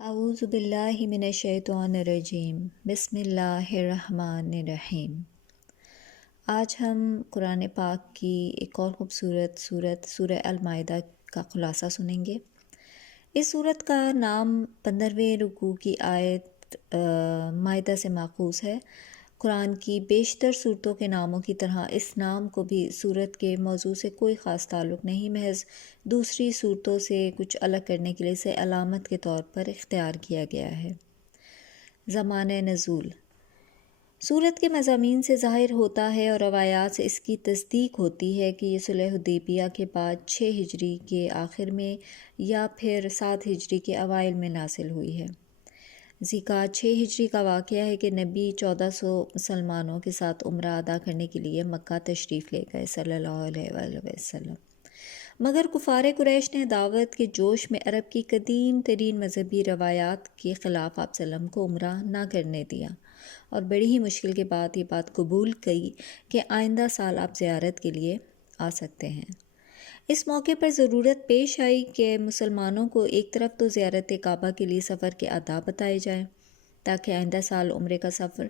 اعوذ باللہ من الشیطان الرجیم بسم اللہ الرحمن الرحیم۔ آج ہم قرآن پاک کی ایک اور خوبصورت صورت سورہ المائدہ کا خلاصہ سنیں گے۔ اس صورت کا نام 15ویں رکوع کی آیت مائدہ سے ماخوذ ہے۔ قرآن کی بیشتر صورتوں کے ناموں کی طرح اس نام کو بھی صورت کے موضوع سے کوئی خاص تعلق نہیں، محض دوسری صورتوں سے کچھ الگ کرنے کے لیے اسے علامت کے طور پر اختیار کیا گیا ہے۔ زمانہ نزول صورت کے مضامین سے ظاہر ہوتا ہے اور روایات سے اس کی تصدیق ہوتی ہے کہ یہ صلح حدیبیہ کے بعد 6 ہجری کے آخر میں یا پھر 7 ہجری کے اوائل میں نازل ہوئی ہے۔ ذیقعدہ 6 ہجری کا واقعہ ہے کہ نبی 1400 مسلمانوں کے ساتھ عمرہ ادا کرنے کے لیے مکہ تشریف لے گئے صلی اللہ علیہ وآلہ وسلم، مگر کفار قریش نے دعوت کے جوش میں عرب کی قدیم ترین مذہبی روایات کے خلاف آپ وسلم کو عمرہ نہ کرنے دیا اور بڑی ہی مشکل کے بعد یہ بات قبول کی کہ آئندہ سال آپ زیارت کے لیے آ سکتے ہیں۔ اس موقع پر ضرورت پیش آئی کہ مسلمانوں کو ایک طرف تو زیارت کعبہ کے لیے سفر کے آداب بتائے جائیں تاکہ آئندہ سال عمرے کا سفر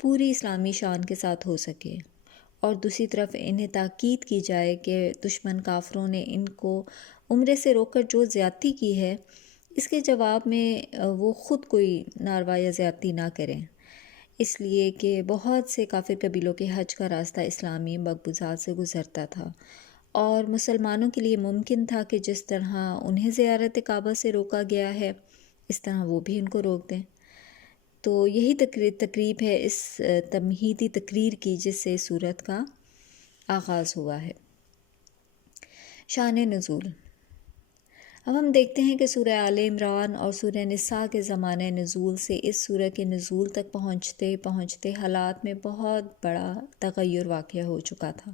پوری اسلامی شان کے ساتھ ہو سکے، اور دوسری طرف انہیں تاکید کی جائے کہ دشمن کافروں نے ان کو عمرے سے روک کر جو زیادتی کی ہے اس کے جواب میں وہ خود کوئی ناروا یا زیادتی نہ کریں، اس لیے کہ بہت سے کافر قبیلوں کے حج کا راستہ اسلامی مقبوضات سے گزرتا تھا اور مسلمانوں کے لیے ممکن تھا کہ جس طرح انہیں زیارت کعبہ سے روکا گیا ہے اس طرح وہ بھی ان کو روک دیں۔ تو یہی تقریب ہے اس تمہیدی تقریر کی جس سے سورت کا آغاز ہوا ہے۔ شان نزول اب ہم دیکھتے ہیں کہ سورہ آل عمران اور سورہ نساء کے زمانہ نزول سے اس سورہ کے نزول تک پہنچتے حالات میں بہت بڑا تغیر واقع ہو چکا تھا۔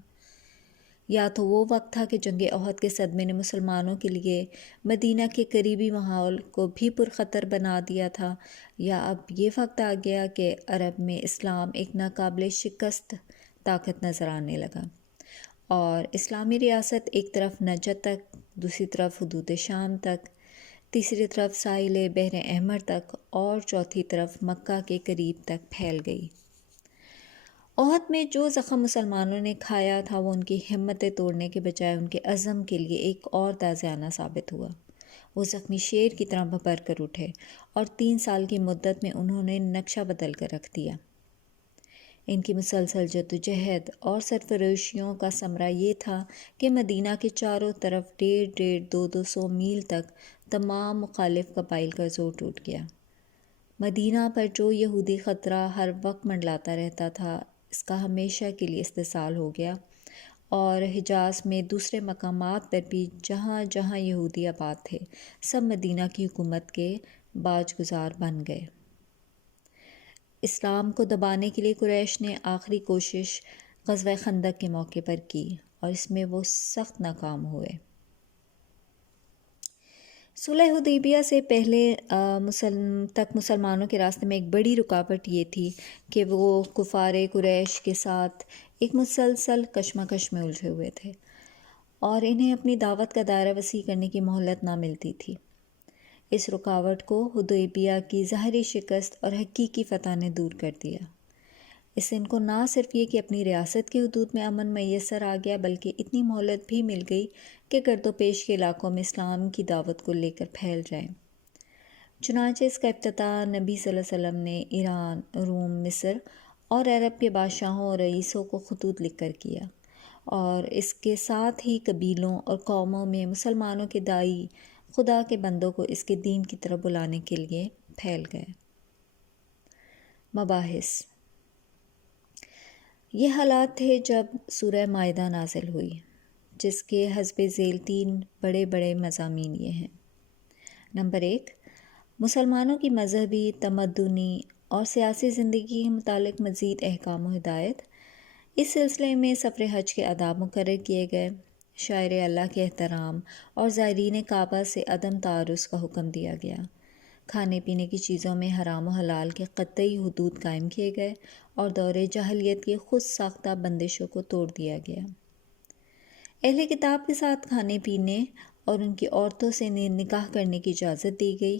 یا تو وہ وقت تھا کہ جنگ احد کے صدمے نے مسلمانوں کے لیے مدینہ کے قریبی ماحول کو بھی پرخطر بنا دیا تھا، یا اب یہ وقت آ گیا کہ عرب میں اسلام ایک ناقابل شکست طاقت نظر آنے لگا اور اسلامی ریاست ایک طرف نجد تک، دوسری طرف حدود شام تک، تیسری طرف ساحل بحر احمر تک اور چوتھی طرف مکہ کے قریب تک پھیل گئی۔ احد میں جو زخم مسلمانوں نے کھایا تھا وہ ان کی ہمتیں توڑنے کے بجائے ان کے عزم کے لیے ایک اور تازیانہ ثابت ہوا۔ وہ زخمی شیر کی طرح بھر کر اٹھے اور 3 سال کی مدت میں انہوں نے نقشہ بدل کر رکھ دیا۔ ان کی مسلسل جدوجہد اور سرفروشیوں کا ثمرہ یہ تھا کہ مدینہ کے چاروں طرف 150-200 میل تک تمام مخالف قبائل کا زور ٹوٹ گیا۔ مدینہ پر جو یہودی خطرہ ہر وقت منڈلاتا رہتا تھا اس کا ہمیشہ کے لیے استحصال ہو گیا، اور حجاز میں دوسرے مقامات پر بھی جہاں جہاں یہودی آباد تھے سب مدینہ کی حکومت کے باج گزار بن گئے۔ اسلام کو دبانے کے لیے قریش نے آخری کوشش غزوہ خندق کے موقع پر کی اور اس میں وہ سخت ناکام ہوئے۔ صلح حدیبیہ سے پہلے تک مسلمانوں کے راستے میں ایک بڑی رکاوٹ یہ تھی کہ وہ کفار قریش کے ساتھ ایک مسلسل کشمکش میں الجھے ہوئے تھے اور انہیں اپنی دعوت کا دائرہ وسیع کرنے کی مہلت نہ ملتی تھی۔ اس رکاوٹ کو حدیبیہ کی ظاہری شکست اور حقیقی فتح نے دور کر دیا۔ اس سے ان کو نہ صرف یہ کہ اپنی ریاست کی حدود میں امن میسر آ گیا بلکہ اتنی مہلت بھی مل گئی کہ گرد و پیش کے علاقوں میں اسلام کی دعوت کو لے کر پھیل جائیں۔ چنانچہ اس کا افتتاح نبی صلی اللہ علیہ وسلم نے ایران، روم، مصر اور عرب کے بادشاہوں اور رئیسوں کو خطوط لکھ کر کیا، اور اس کے ساتھ ہی قبیلوں اور قوموں میں مسلمانوں کے داعی خدا کے بندوں کو اس کے دین کی طرف بلانے کے لیے پھیل گئے۔ مباحث یہ حالات تھے جب سورہ مائدہ نازل ہوئی، جس کے حسب ذیل 3 بڑے مضامین یہ ہیں۔ نمبر 1، مسلمانوں کی مذہبی، تمدنی اور سیاسی زندگی کے متعلق مزید احکام و ہدایت۔ اس سلسلے میں سفر حج کے آداب مقرر کیے گئے، شاعر اللہ کے احترام اور زائرین کعبہ سے عدم تعرض کا حکم دیا گیا، کھانے پینے کی چیزوں میں حرام و حلال کے قطعی حدود قائم کیے گئے اور دور جاہلیت کی خود ساختہ بندشوں کو توڑ دیا گیا۔ اہل کتاب کے ساتھ کھانے پینے اور ان کی عورتوں سے نکاح کرنے کی اجازت دی گئی۔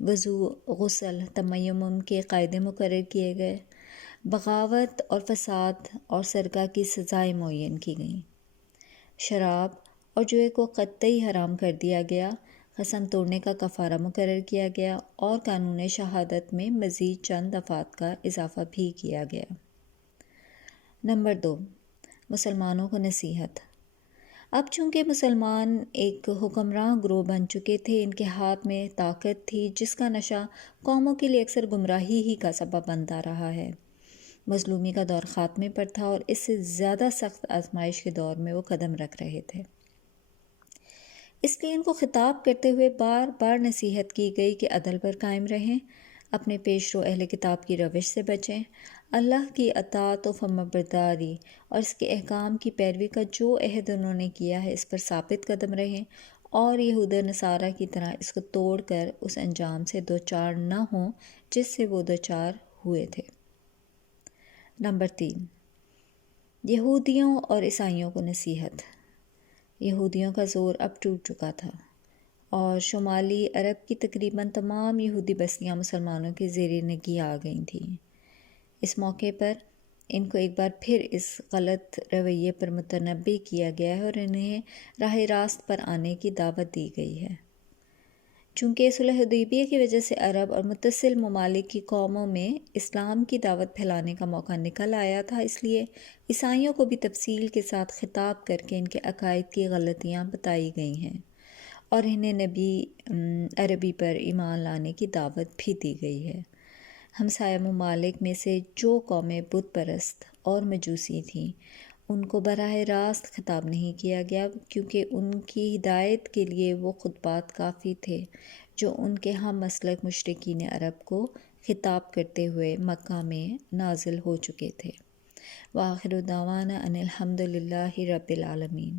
وضو، غسل، تیمم کے قاعدے مقرر کیے گئے، بغاوت اور فساد اور سرقہ کی سزائیں معین کی گئیں، شراب اور جوئے کو قطعی حرام کر دیا گیا، قسم توڑنے کا کفارہ مقرر کیا گیا اور قانون شہادت میں مزید چند دفعات کا اضافہ بھی کیا گیا۔ نمبر 2، مسلمانوں کو نصیحت۔ اب چونکہ مسلمان ایک حکمراں گروہ بن چکے تھے، ان کے ہاتھ میں طاقت تھی جس کا نشہ قوموں کے لیے اکثر گمراہی ہی کا سبب بنتا رہا ہے۔ مظلومی کا دور خاتمے پر تھا اور اس سے زیادہ سخت آزمائش کے دور میں وہ قدم رکھ رہے تھے۔ اس لیے ان کو خطاب کرتے ہوئے بار بار نصیحت کی گئی کہ عدل پر قائم رہیں، اپنے پیش رو اہل کتاب کی روش سے بچیں، اللہ کی اطاعت و فرمانبرداری اور اس کے احکام کی پیروی کا جو عہد انہوں نے کیا ہے اس پر ثابت قدم رہیں، اور یہود و نصارہ کی طرح اس کو توڑ کر اس انجام سے دوچار نہ ہوں جس سے وہ دوچار ہوئے تھے۔ نمبر 3، یہودیوں اور عیسائیوں کو نصیحت۔ یہودیوں کا زور اب ٹوٹ چکا تھا اور شمالی عرب کی تقریباً تمام یہودی بستیاں مسلمانوں کے زیر نگی آ گئی تھیں۔ اس موقع پر ان کو ایک بار پھر اس غلط رویے پر متنبہ کیا گیا ہے اور انہیں راہ راست پر آنے کی دعوت دی گئی ہے۔ چونکہ صلح حدیبیہ کی وجہ سے عرب اور متصل ممالک کی قوموں میں اسلام کی دعوت پھیلانے کا موقع نکل آیا تھا، اس لیے عیسائیوں کو بھی تفصیل کے ساتھ خطاب کر کے ان کے عقائد کی غلطیاں بتائی گئی ہیں اور انہیں نبی عربی پر ایمان لانے کی دعوت بھی دی گئی ہے۔ ہمسایہ ممالک میں سے جو قومیں بت پرست اور مجوسی تھیں ان کو براہ راست خطاب نہیں کیا گیا، کیونکہ ان کی ہدایت کے لیے وہ خطبات کافی تھے جو ان کے ہم مسلک مشرکین عرب کو خطاب کرتے ہوئے مکہ میں نازل ہو چکے تھے۔ وآخر دعوانا ان الحمد للہ رب العالمین۔